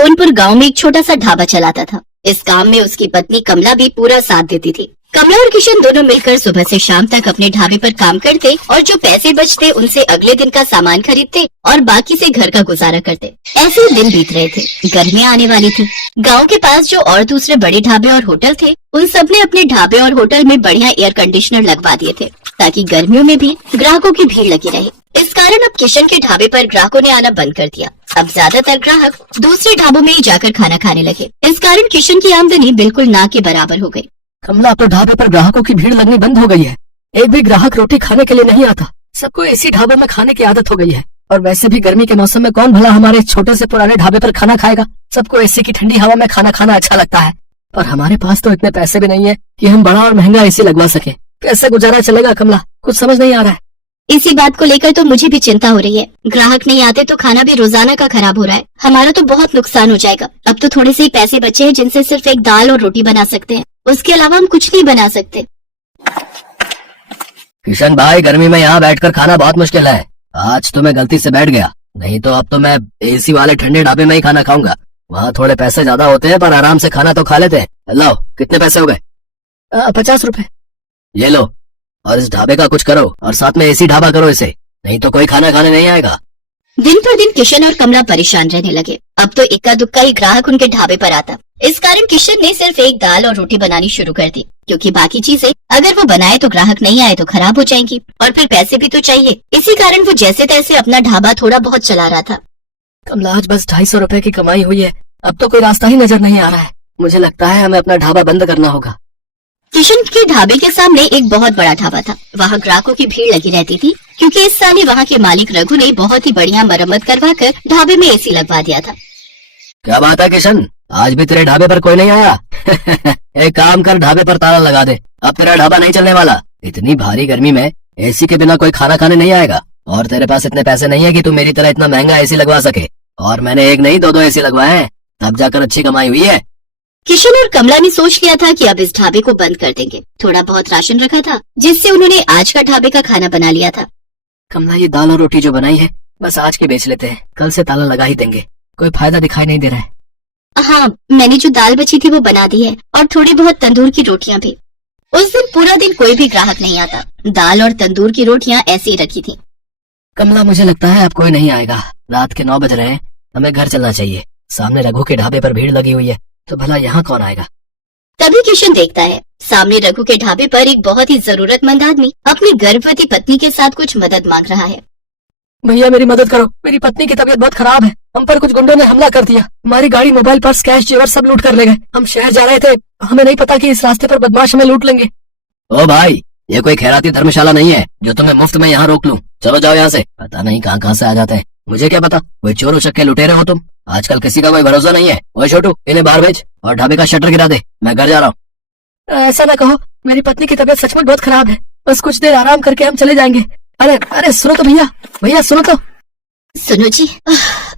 सोनपुर गांव में एक छोटा सा ढाबा चलाता था। इस काम में उसकी पत्नी कमला भी पूरा साथ देती थी। कमला और किशन दोनों मिलकर सुबह से शाम तक अपने ढाबे पर काम करते और जो पैसे बचते उनसे अगले दिन का सामान खरीदते और बाकी से घर का गुजारा करते। ऐसे ही दिन बीत रहे थे। गर्मियां आने वाली थी। गांव के पास जो और दूसरे बड़े ढाबे और होटल थे, उन सब ने अपने ढाबे और होटल में बढ़िया एयर कंडीशनर लगवा दिए थे ताकि गर्मियों में भी ग्राहकों की भीड़ लगी रहे। इस कारण अब किशन के ढाबे पर ग्राहकों ने आना बंद कर दिया। अब ज्यादातर ग्राहक दूसरे ढाबों में ही जाकर खाना खाने लगे। इस कारण किशन की आमदनी बिल्कुल ना के बराबर हो गई। कमला, तो ढाबे पर ग्राहकों की भीड़ लगनी बंद हो गई है। एक भी ग्राहक रोटी खाने के लिए नहीं आता। सबको इसी ढाबे में खाने की आदत हो गई है। और वैसे भी गर्मी के मौसम में कौन भला हमारे छोटे से पुराने ढाबे पर खाना खाएगा। सबको एसी की ठंडी हवा में खाना खाना अच्छा लगता है। पर हमारे पास तो इतने पैसे भी नहीं है कि हम बड़ा और महंगा एसी लगवा सके। कैसे गुजारा चलेगा कमला, कुछ समझ नहीं आ रहा है। इसी बात को लेकर तो मुझे भी चिंता हो रही है। ग्राहक नहीं आते तो खाना भी रोजाना का खराब हो रहा है। हमारा तो बहुत नुकसान हो जाएगा। अब तो थोड़े से ही पैसे बचे हैं जिनसे सिर्फ एक दाल और रोटी बना सकते हैं। उसके अलावा हम कुछ नहीं बना सकते। किशन भाई, गर्मी में यहाँ बैठकर खाना बहुत मुश्किल है। आज तो मैं गलती से बैठ गया, नहीं तो अब तो मैं एसी वाले ठंडे ढाबे में ही खाना खाऊंगा। वहाँ थोड़े पैसे ज्यादा होते हैं पर आराम से खाना तो खा लेते हैं। लो, कितने पैसे हो गए? 50 रुपए। ये लो, और इस ढाबे का कुछ करो और साथ में एसी ढाबा करो इसे, नहीं तो कोई खाना खाने नहीं आएगा। दिन पर दिन किशन और कमला परेशान रहने लगे। अब तो इक्का दुक्का ही ग्राहक उनके ढाबे पर आता। इस कारण किशन ने सिर्फ एक दाल और रोटी बनानी शुरू कर दी, क्योंकि बाकी चीजें अगर वो बनाए तो ग्राहक नहीं आए तो खराब हो जाएंगी और फिर पैसे भी तो चाहिए। इसी कारण वो जैसे तैसे अपना ढाबा थोड़ा बहुत चला रहा था। कमला, आज बस 250 रुपए की कमाई हुई है। अब तो कोई रास्ता ही नजर नहीं आ रहा है। मुझे लगता है हमें अपना ढाबा बंद करना होगा। किशन के ढाबे के सामने एक बहुत बड़ा ढाबा था। वहाँ ग्राहकों की भीड़ लगी रहती थी, क्योंकि इस साल ही वहाँ के मालिक रघु ने बहुत ही बढ़िया मरम्मत करवाकर ढाबे में एसी लगवा दिया था। क्या बात है किशन, आज भी तेरे ढाबे पर कोई नहीं आया? एक काम कर, ढाबे पर ताला लगा दे। अब तेरा ढाबा नहीं चलने वाला। इतनी भारी गर्मी में एसी के बिना कोई खाना खाने नहीं आएगा। और तेरे पास इतने पैसे नहीं है कि तू मेरी तरह इतना महंगा एसी लगवा सके। और मैंने एक नहीं 2-2 एसी लगवाए हैं, तब जाकर अच्छी कमाई हुई है। किशन और कमला ने सोच लिया था कि अब इस ढाबे को बंद कर देंगे। थोड़ा बहुत राशन रखा था, जिससे उन्होंने आज का ढाबे का खाना बना लिया था। कमला, ये दाल और रोटी जो बनाई है बस आज के बेच लेते हैं, कल से ताला लगा ही देंगे। कोई फायदा दिखाई नहीं दे रहा है। हाँ, मैंने जो दाल बची थी वो बना दी है और थोड़ी बहुत तंदूर की रोटियां भी। उस दिन पूरा दिन कोई भी ग्राहक नहीं आता। दाल और तंदूर की रोटियां ऐसे ही रखी थी। कमला, मुझे लगता है अब कोई नहीं आएगा। रात के 9 बज रहे हैं, हमें घर चलना चाहिए। सामने रघु के ढाबे पर भीड़ लगी हुई है, तो भला यहाँ कौन आएगा? तभी किशन देखता है सामने रघु के ढाबे पर एक बहुत ही जरूरतमंद आदमी अपनी गर्भवती पत्नी के साथ कुछ मदद मांग रहा है। भैया, मेरी मदद करो। मेरी पत्नी की तबीयत बहुत खराब है। हम पर कुछ गुंडों ने हमला कर दिया। हमारी गाड़ी, मोबाइल, पर्स, कैश, जेवर सब लूट कर ले गए। हम शहर जा रहे थे, हमें नहीं पता कि इस रास्ते पर बदमाश हमें लूट लेंगे। ओ भाई, ये कोई खैराती धर्मशाला नहीं है जो तुम्हें मुफ्त में यहाँ रोक लूं। चलो जाओ यहाँ से। पता नहीं कहाँ से आ जाते हैं। मुझे क्या पता, कोई चोर उचक्के लुटेरे हो तुम। आजकल किसी का कोई भरोसा नहीं है। ओए छोटू, इन्हें बाहर भेज और ढाबे का शटर गिरा दे। मैं घर जा रहा हूँ। ऐसा ना कहो, मेरी पत्नी की तबीयत सचमुच बहुत खराब है। बस कुछ देर आराम करके हम चले जाएंगे। अरे अरे, सुनो तो भैया, भैया सुनो तो। सुनो जी,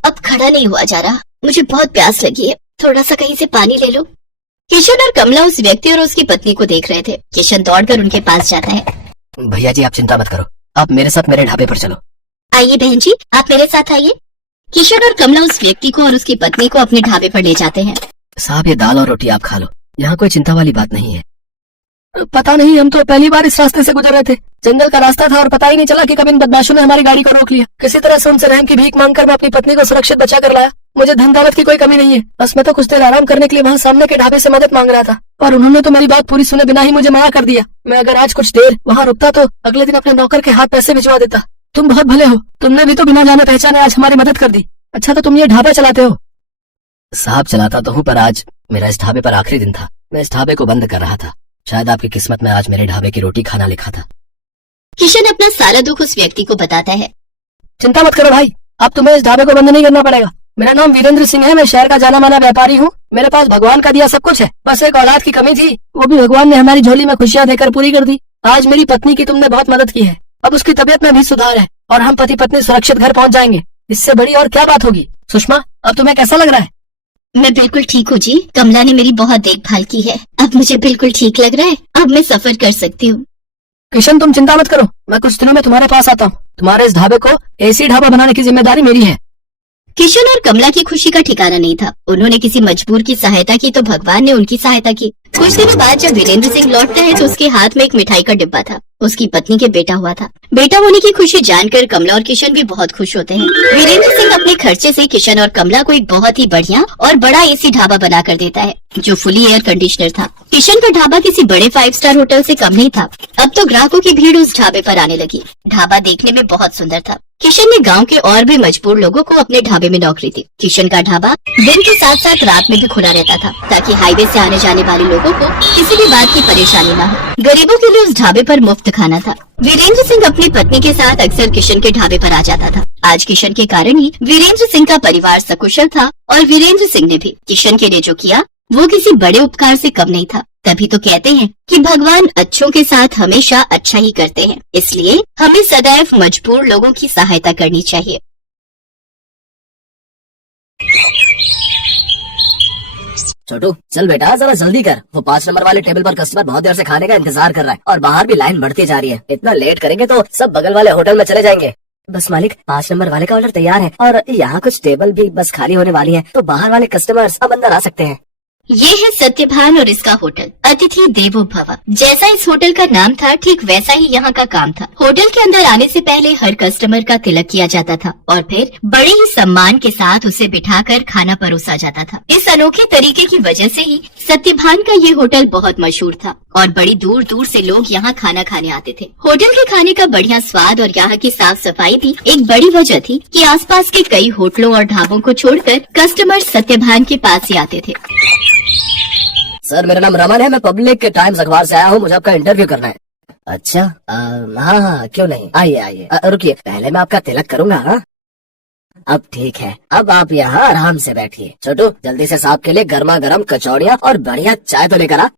अब खड़ा नहीं हुआ जा रहा। मुझे बहुत प्यास लगी है, थोड़ा सा कहीं से पानी ले लो। किशन और कमला उस व्यक्ति और उसकी पत्नी को देख रहे थे। किशन दौड़कर उनके पास जाता है। भैया जी, आप चिंता मत करो, आप मेरे साथ मेरे ढाबे पर चलो। आइए बहन जी, आप मेरे साथ आइए। किशन और कमला उस व्यक्ति को और उसकी पत्नी को अपने ढाबे पर ले जाते हैं। साहब, ये दाल और रोटी आप खा लो, यहाँ कोई चिंता वाली बात नहीं है। पता नहीं, हम तो पहली बार इस रास्ते से गुजर रहे थे। जंगल का रास्ता था और पता ही नहीं चला कि कब इन बदमाशों ने हमारी गाड़ी को रोक लिया। किसी तरह से उनसे रहम की भीख मांगकर मैं अपनी पत्नी को सुरक्षित बचा कर लाया। मुझे धन दौलत की कोई कमी नहीं है। बस मैं तो कुछ देर आराम करने के लिए वहाँ सामने के ढाबे से मदद मांग रहा था, और उन्होंने तो मेरी बात पूरी सुने बिना ही मुझे मना कर दिया। मैं अगर आज कुछ देर वहाँ रुकता तो अगले दिन अपने नौकर के हाथ पैसे भिजवा देता। तुम बहुत भले हो, तुमने भी तो बिना जाने पहचाने आज हमारी मदद कर दी। अच्छा, तो तुम ये ढाबा चलाते हो? साहब, चलाता तो हूँ, पर आज मेरा इस ढाबे पर आखिरी दिन था। मैं इस ढाबे को बंद कर रहा था। शायद आपकी किस्मत में आज मेरे ढाबे की रोटी खाना लिखा था। किशन अपना सारा दुख उस व्यक्ति को बताता है। चिंता मत करो भाई, अब तुम्हें इस ढाबे को बंद नहीं करना पड़ेगा। मेरा नाम वीरेंद्र सिंह है, मैं शहर का जाना माना व्यापारी हूँ। मेरे पास भगवान का दिया सब कुछ है, बस एक औलाद की कमी थी, वो भी भगवान ने हमारी झोली में खुशियाँ देकर पूरी कर दी। आज मेरी पत्नी की तुमने बहुत मदद की है। अब उसकी तबीयत में भी सुधार है और हम पति पत्नी सुरक्षित घर पहुँच जाएंगे। इससे बड़ी और क्या बात होगी? सुषमा, अब तुम्हें कैसा लग रहा है? मैं बिल्कुल ठीक हूँ जी। कमला ने मेरी बहुत देखभाल की है, अब मुझे बिल्कुल ठीक लग रहा है। अब मैं सफर कर सकती हूँ। किशन, तुम चिंता मत करो, मैं कुछ दिनों में तुम्हारे पास आता हूँ। तुम्हारे इस ढाबे को एसी ढाबा बनाने की जिम्मेदारी मेरी है। किशन और कमला की खुशी का ठिकाना नहीं था। उन्होंने किसी मजबूर की सहायता की तो भगवान ने उनकी सहायता की। कुछ दिनों बाद जब वीरेंद्र सिंह लौटता है तो उसके हाथ में एक मिठाई का डिब्बा था। उसकी पत्नी के बेटा हुआ था। बेटा होने की खुशी जानकर कमला और किशन भी बहुत खुश होते हैं। वीरेंद्र सिंह अपने खर्चे से किशन और कमला को एक बहुत ही बढ़िया और बड़ा एसी ढाबा बना कर देता है, जो फुली एयर कंडीशनर था। किशन का ढाबा किसी बड़े 5 स्टार होटल से कम नहीं था। अब तो ग्राहकों की भीड़ उस ढाबे पर आने लगी। ढाबा देखने में बहुत सुंदर था। किशन ने गांव के और भी मजबूर लोगों को अपने ढाबे में नौकरी दी। किशन का ढाबा दिन के साथ साथ रात में भी खुला रहता था, ताकि हाईवे से आने जाने वाले लोगों को किसी भी बात की परेशानी न हो। गरीबों के लिए उस ढाबे पर मुफ्त खाना था। वीरेंद्र सिंह अपनी पत्नी के साथ अक्सर किशन के ढाबे पर आ जाता था। आज किशन के कारण ही वीरेंद्र सिंह का परिवार सकुशल था और वीरेंद्र सिंह ने भी किशन के लिए जो किया वो किसी बड़े उपकार से कम नहीं था। तभी तो कहते हैं कि भगवान अच्छों के साथ हमेशा अच्छा ही करते हैं, इसलिए हमें सदैव मजबूर लोगों की सहायता करनी चाहिए। छोटू चल बेटा जरा जल्दी कर, वो 5 नंबर वाले टेबल पर कस्टमर बहुत देर से खाने का इंतजार कर रहा है और बाहर भी लाइन बढ़ती जा रही है। इतना लेट करेंगे तो सब बगल वाले होटल में चले जाएंगे। बस मालिक 5 नंबर वाले का ऑर्डर तैयार है और यहाँ कुछ टेबल भी बस खाली होने वाली है, तो बाहर वाले कस्टमर्स अब अंदर आ सकते हैं। ये है सत्यभान और इसका होटल अतिथि देवो भव। जैसा इस होटल का नाम था ठीक वैसा ही यहाँ का काम था। होटल के अंदर आने से पहले हर कस्टमर का तिलक किया जाता था और फिर बड़े ही सम्मान के साथ उसे बिठाकर खाना परोसा जाता था। इस अनोखे तरीके की वजह से ही सत्यभान का ये होटल बहुत मशहूर था और बड़ी दूर दूर से लोग यहाँ खाना खाने आते थे। होटल के खाने का बढ़िया स्वाद और यहाँ की साफ सफाई भी एक बड़ी वजह थी कि आसपास के कई होटलों और ढाबों को छोड़कर कस्टमर सत्यभान के पास ही आते थे। सर मेरा नाम रमन है, मैं पब्लिक टाइम्स अखबार से आया हूँ, मुझे आपका इंटरव्यू करना है। अच्छा हाँ हाँ क्यों नहीं, आइए आइए। रुकिए पहले मैं आपका तिलक करूंगा। हाँ अब ठीक है, अब आप यहाँ आराम से बैठिए। छोटू जल्दी से साहब के लिए गर्मा गर्म कचौड़ियाँ और बढ़िया चाय तो लेकर आ।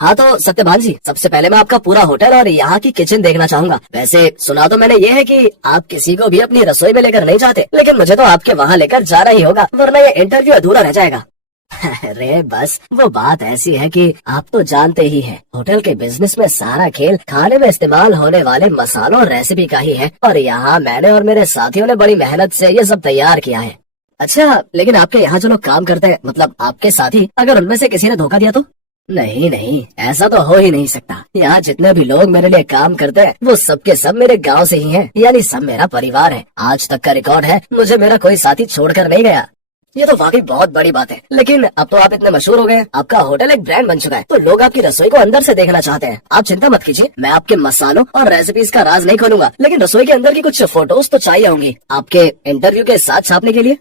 हाँ तो सत्यभान जी, सबसे पहले मैं आपका पूरा होटल और यहाँ की किचन देखना चाहूंगा। वैसे सुना तो मैंने ये है कि आप किसी को भी अपनी रसोई में लेकर नहीं जाते, लेकिन मुझे तो आपके वहाँ लेकर जाना ही होगा, वरना ये इंटरव्यू अधूरा रह जाएगा। अरे बस वो बात ऐसी है कि आप तो जानते ही हैं, होटल के बिजनेस में सारा खेल खाने में इस्तेमाल होने वाले मसालों और रेसिपी का ही है और यहाँ मैंने और मेरे साथियों ने बड़ी मेहनत से ये सब तैयार किया है। अच्छा लेकिन आपके यहाँ जो लोग काम करते हैं, मतलब आपके साथी, अगर उनमें से किसी ने धोखा दिया तो? नहीं नहीं ऐसा तो हो ही नहीं सकता। यहाँ जितने भी लोग मेरे लिए काम करते हैं वो सबके सब मेरे गाँव से ही है, यानी सब मेरा परिवार है। आज तक का रिकॉर्ड है, मुझे मेरा कोई साथी छोड़कर नहीं गया। ये तो वाकई बहुत बड़ी बात है। लेकिन अब तो आप इतने मशहूर हो गए, आपका होटल एक ब्रांड बन चुका है, तो लोग आपकी रसोई को अंदर से देखना चाहते हैं। आप चिंता मत कीजिए, मैं आपके मसालों और रेसिपीज का राज नहीं खोलूंगा, लेकिन रसोई के अंदर की कुछ फोटोज तो चाहिए होंगी आपके इंटरव्यू के साथ छापने के लिए।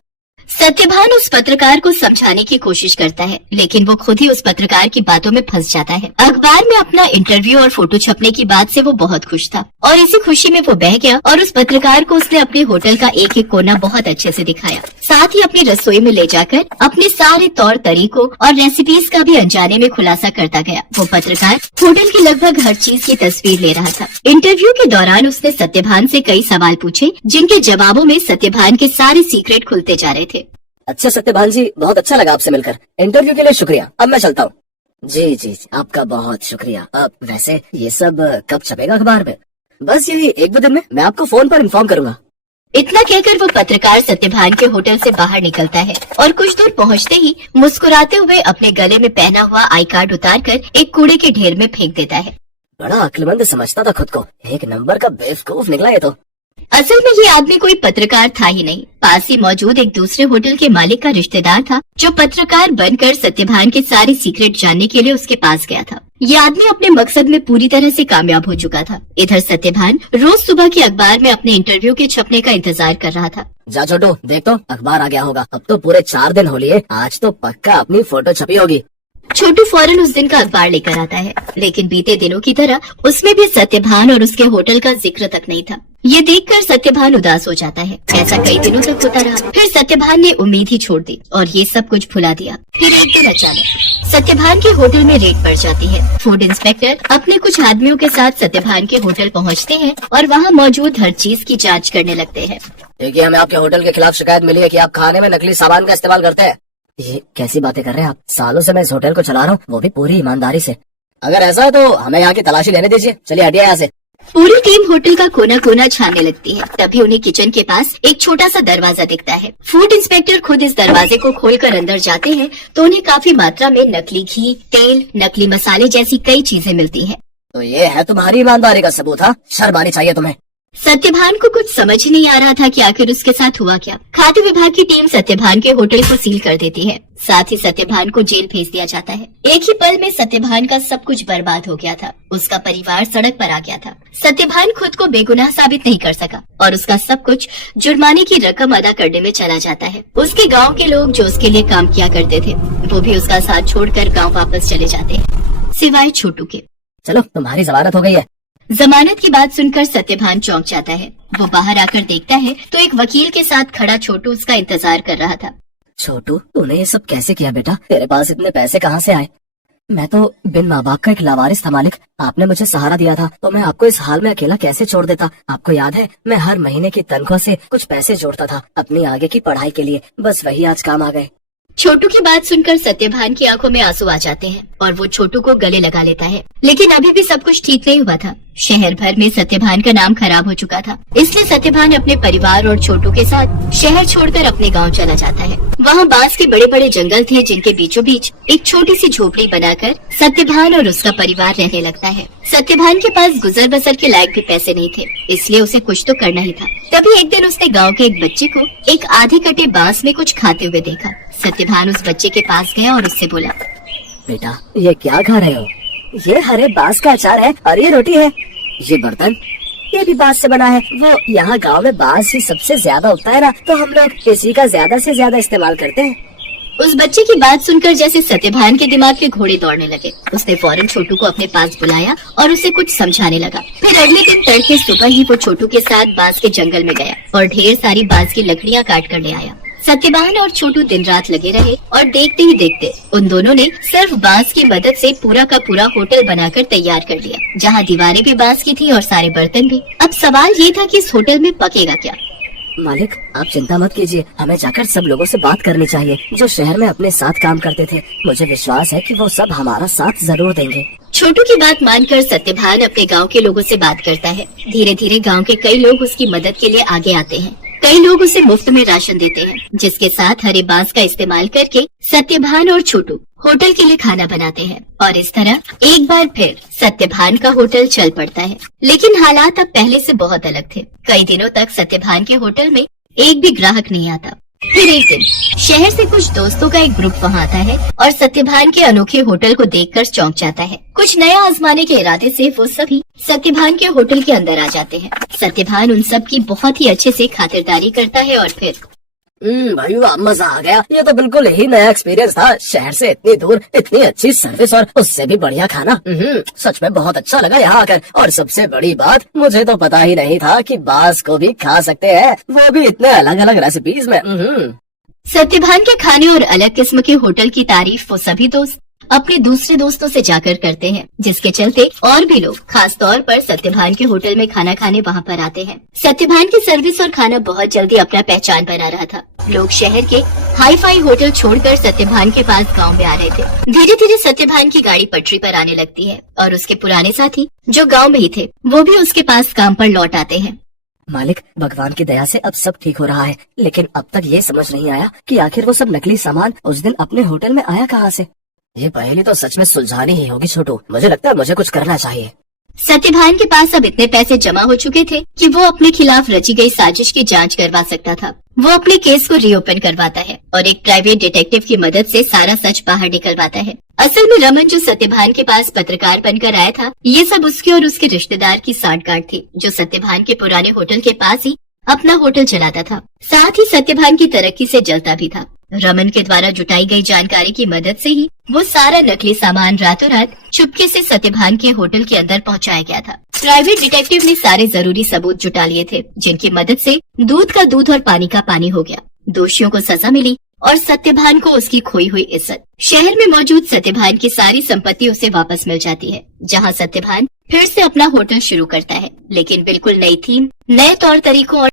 सत्यभान उस पत्रकार को समझाने की कोशिश करता है, लेकिन वो खुद ही उस पत्रकार की बातों में फंस जाता है। अखबार में अपना इंटरव्यू और फोटो छपने की बात से वो बहुत खुश था और इसी खुशी में वो बह गया और उस पत्रकार को उसने अपने होटल का एक एक कोना बहुत अच्छे से दिखाया। साथ ही अपनी रसोई में ले जाकर अपने सारे तौर तरीकों और रेसिपीज का भी अनजाने में खुलासा करता गया। वो पत्रकार होटल की लगभग हर चीज की तस्वीर ले रहा था। इंटरव्यू के दौरान उसने सत्यभान से कई सवाल पूछे, जिनके जवाबों में सत्यभान के सारे सीक्रेट खुलते जा रहे थे। अच्छा सत्यभान जी, बहुत अच्छा लगा आपसे मिलकर। इंटरव्यू के लिए शुक्रिया, अब मैं चलता हूँ। जी जी आपका बहुत शुक्रिया। अब वैसे ये सब कब छपेगा अखबार में? बस यही 1-2 दिन में, मैं आपको फोन पर इन्फॉर्म करूंगा। इतना कहकर वो पत्रकार सत्यभान के होटल से बाहर निकलता है और कुछ दूर पहुंचते ही मुस्कुराते हुए अपने गले में पहना हुआ आई कार्ड उतारकर एक कूड़े के ढेर में फेंक देता है। बड़ा अक्लमंद समझता था खुद को, एक नंबर का बेवकूफ निकला ये तो। असल में ये आदमी कोई पत्रकार था ही नहीं, पास ही मौजूद एक दूसरे होटल के मालिक का रिश्तेदार था, जो पत्रकार बनकर सत्यभान के सारे सीक्रेट जानने के लिए उसके पास गया था। ये आदमी अपने मकसद में पूरी तरह से कामयाब हो चुका था। इधर सत्यभान रोज सुबह के अखबार में अपने इंटरव्यू के छपने का इंतजार कर रहा था। जा छोटू, देख तो अखबार आ गया होगा। अब तो पूरे 4 दिन हो लिए, आज तो पक्का अपनी फोटो छपी होगी। छोटू फौरन उस दिन का अखबार लेकर आता है, लेकिन बीते दिनों की तरह उसमें भी सत्यभान और उसके होटल का जिक्र तक नहीं था। ये देखकर सत्यभान उदास हो जाता है। ऐसा कई दिनों तक होता रहा। फिर सत्यभान ने उम्मीद ही छोड़ दी और ये सब कुछ भुला दिया। फिर एक दिन अचानक सत्यभान के होटल में रेड पड़ जाती है। फूड इंस्पेक्टर अपने कुछ आदमियों के साथ सत्यभान के होटल पहुंचते हैं और वहां मौजूद हर चीज की जांच करने लगते हैं। देखिए, हमें आपके होटल के खिलाफ शिकायत मिली है कि आप खाने में नकली सामान का इस्तेमाल करते हैं। ये कैसी बातें कर रहे हैं आप? सालों से मैं इस होटल को चला रहा हूँ, वो भी पूरी ईमानदारी से। अगर ऐसा है तो हमें यहाँ की तलाशी लेने दीजिए। चलिए हटिए यहाँ से। पूरी टीम होटल का कोना कोना छानने लगती है। तभी उन्हें किचन के पास एक छोटा सा दरवाजा दिखता है। फूड इंस्पेक्टर खुद इस दरवाजे को खोलकर अंदर जाते हैं तो उन्हें काफी मात्रा में नकली घी, तेल, नकली मसाले जैसी कई चीजें मिलती हैं। तो ये है तुम्हारी ईमानदारी का सबूत? हाँ, शर्म आनी चाहिए तुम्हें। सत्यभान को कुछ समझ ही नहीं आ रहा था कि आखिर उसके साथ हुआ क्या। खाद्य विभाग की टीम सत्यभान के होटल को सील कर देती है। साथ ही सत्यभान को जेल भेज दिया जाता है। एक ही पल में सत्यभान का सब कुछ बर्बाद हो गया था। उसका परिवार सड़क पर आ गया था। सत्यभान खुद को बेगुनाह साबित नहीं कर सका और उसका सब कुछ जुर्माने की रकम अदा करने में चला जाता है। उसके गाँव के लोग जो उसके लिए काम किया करते थे वो भी उसका साथ छोड़कर गाँव वापस चले जाते हैं, सिवाय छोटू के। चलो, तुम्हारी जमानत हो गई है। जमानत की बात सुनकर सत्यभान चौंक जाता है। वो बाहर आकर देखता है तो एक वकील के साथ खड़ा छोटू उसका इंतजार कर रहा था। छोटू, तूने ये सब कैसे किया बेटा? तेरे पास इतने पैसे कहाँ से आए? मैं तो बिन माँ बाप का एक लावारिस था मालिक। आपने मुझे सहारा दिया था तो मैं आपको इस हाल में अकेला कैसे छोड़ देता? आपको याद है, मैं हर महीने की तनख्वाह से कुछ पैसे जोड़ता था अपनी आगे की पढ़ाई के लिए। बस वही आज काम आ गए। छोटू की बात सुनकर सत्यभान की आंखों में आंसू आ जाते हैं और वो छोटू को गले लगा लेता है। लेकिन अभी भी सब कुछ ठीक नहीं हुआ था। शहर भर में सत्यभान का नाम खराब हो चुका था। इसलिए सत्यभान अपने परिवार और छोटू के साथ शहर छोड़कर अपने गांव चला जाता है। वहाँ बांस के बड़े बड़े जंगल थे जिनके बीचों बीच एक छोटी सी झोपड़ी बनाकर सत्यभान और उसका परिवार रहने लगता है। सत्यभान के पास गुजर बसर के लायक भी पैसे नहीं थे, इसलिए उसे कुछ तो करना ही था। तभी एक दिन उसने गाँव के एक बच्चे को एक आधे कटे बांस में कुछ खाते हुए देखा। सत्यभान उस बच्चे के पास गया और उससे बोला, बेटा, ये क्या खा रहे हो? ये हरे बांस का अचार है और ये रोटी है। ये बर्तन, ये भी बांस से बना है। वो यहाँ गांव में बांस ही सबसे ज्यादा उगता है ना, तो हम लोग इसी का ज्यादा से ज्यादा इस्तेमाल करते हैं। उस बच्चे की बात सुनकर जैसे सत्यभान के दिमाग में घोड़े दौड़ने लगे। उसने फौरन छोटू को अपने पास बुलाया और उसे कुछ समझाने लगा। फिर अगले दिन तड़के सुबह ही वो छोटू के साथ बांस के जंगल में गया और ढेर सारी बांस की लकड़ियाँ काट कर ले आया। सत्यभान और छोटू दिन रात लगे रहे और देखते ही देखते उन दोनों ने सिर्फ बांस की मदद से पूरा का पूरा होटल बनाकर तैयार कर लिया, जहाँ दीवारें भी बांस की थी और सारे बर्तन भी। अब सवाल ये था कि इस होटल में पकेगा क्या? मालिक, आप चिंता मत कीजिए। हमें जाकर सब लोगों से बात करनी चाहिए जो शहर में अपने साथ काम करते थे। मुझे विश्वास है कि वो सब हमारा साथ जरूर देंगे। छोटू की बात मानकर सत्यभान अपने गांव के लोगों से बात करता है। धीरे धीरे गांव के कई लोग उसकी मदद के लिए आगे आते हैं। कई लोग उसे मुफ्त में राशन देते हैं, जिसके साथ हरे बांस का इस्तेमाल करके सत्यभान और छोटू होटल के लिए खाना बनाते हैं। और इस तरह एक बार फिर सत्यभान का होटल चल पड़ता है। लेकिन हालात अब पहले से बहुत अलग थे। कई दिनों तक सत्यभान के होटल में एक भी ग्राहक नहीं आता। फिर एक दिन शहर से कुछ दोस्तों का एक ग्रुप वहाँ आता है और सत्यभान के अनोखे होटल को देखकर चौंक जाता है। कुछ नया आजमाने के इरादे से वो सभी सत्यभान के होटल के अंदर आ जाते हैं। सत्यभान उन सब की बहुत ही अच्छे से खातिरदारी करता है और फिर भाई वाह, मजा आ गया। ये तो बिल्कुल ही नया एक्सपीरियंस था। शहर से इतनी दूर इतनी अच्छी सर्विस और उससे भी बढ़िया खाना। सच में बहुत अच्छा लगा यहाँ आकर। और सबसे बड़ी बात, मुझे तो पता ही नहीं था कि बांस को भी खा सकते हैं, वो भी इतने अलग अलग रेसिपीज में। सत्यभान के खाने और अलग किस्म के होटल की तारीफ वो सभी दोस्त अपने दूसरे दोस्तों से जाकर करते हैं, जिसके चलते और भी लोग खास तौर पर सत्यभान के होटल में खाना खाने वहाँ पर आते हैं। सत्यभान की सर्विस और खाना बहुत जल्दी अपना पहचान बना रहा था। लोग शहर के हाई फाई होटल छोड़कर सत्यभान के पास गांव में आ रहे थे। धीरे धीरे सत्यभान की गाड़ी पटरी पर आने लगती है और उसके पुराने साथी जो गाँव में ही थे वो भी उसके पास काम पर लौट आते हैं। मालिक, भगवान की दया से अब सब ठीक हो रहा है, लेकिन अब तक ये समझ नहीं आया कि आखिर वो सब नकली सामान उस दिन अपने होटल में आया कहाँ से। ये पहेली तो सच में सुलझानी ही होगी छोटू। मुझे लगता है मुझे कुछ करना चाहिए। सत्यभान के पास अब इतने पैसे जमा हो चुके थे कि वो अपने खिलाफ रची गई साजिश की जांच करवा सकता था। वो अपने केस को रीओपन करवाता है और एक प्राइवेट डिटेक्टिव की मदद से सारा सच बाहर निकलवाता है। असल में रमन जो सत्यभान के पास पत्रकार बनकर आया था, ये सब उसके और उसके रिश्तेदार की सांठगांठ थी, जो सत्यभान के पुराने होटल के पास ही अपना होटल चलाता था। साथ ही सत्यभान की तरक्की से जलता भी था। रमन के द्वारा जुटाई गई जानकारी की मदद से ही वो सारा नकली सामान रातों रात चुपके से सत्यभान के होटल के अंदर पहुंचाया गया था। प्राइवेट डिटेक्टिव ने सारे जरूरी सबूत जुटा लिए थे, जिनकी मदद से दूध का दूध और पानी का पानी हो गया। दोषियों को सजा मिली और सत्यभान को उसकी खोई हुई इज्जत। शहर में मौजूद सत्यभान की सारी संपत्ति उसे वापस मिल जाती है, जहाँ सत्यभान फिर से अपना होटल शुरू करता है, लेकिन बिल्कुल नई थीम, नए तौर तरीकों और